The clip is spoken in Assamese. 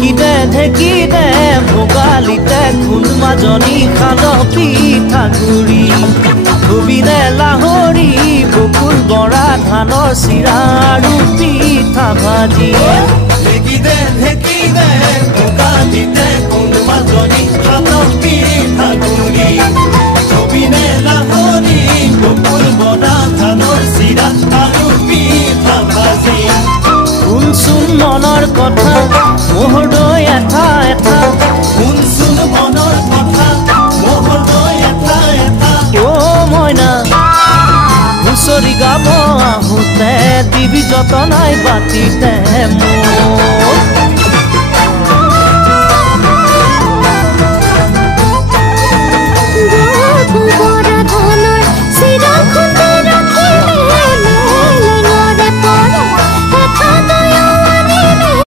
ঢেকিতে ভোগালিতে খুন মাজনী খাল পিঠাগুৰি ধুবিলে লাহৰি বকুল বৰা ধানৰ চিৰা আৰু পিঠা ভাজি ঢেকিতে ভোগালিতে খুন মাজনী খাল পিঠাগুৰি ধুবিলে লাহৰি বকুল বৰা ধানৰ চিৰা আৰু পিঠা ভাজি শুনচোন মনৰ কথা মোহৰদৈ এটা এটা শুনচোন মনৰ কথা মোহৰদৈ এটা এটা অ' মইনা হুঁচৰি গাব আহোঁতে দিবি যতনাই বাতিতে মোৰ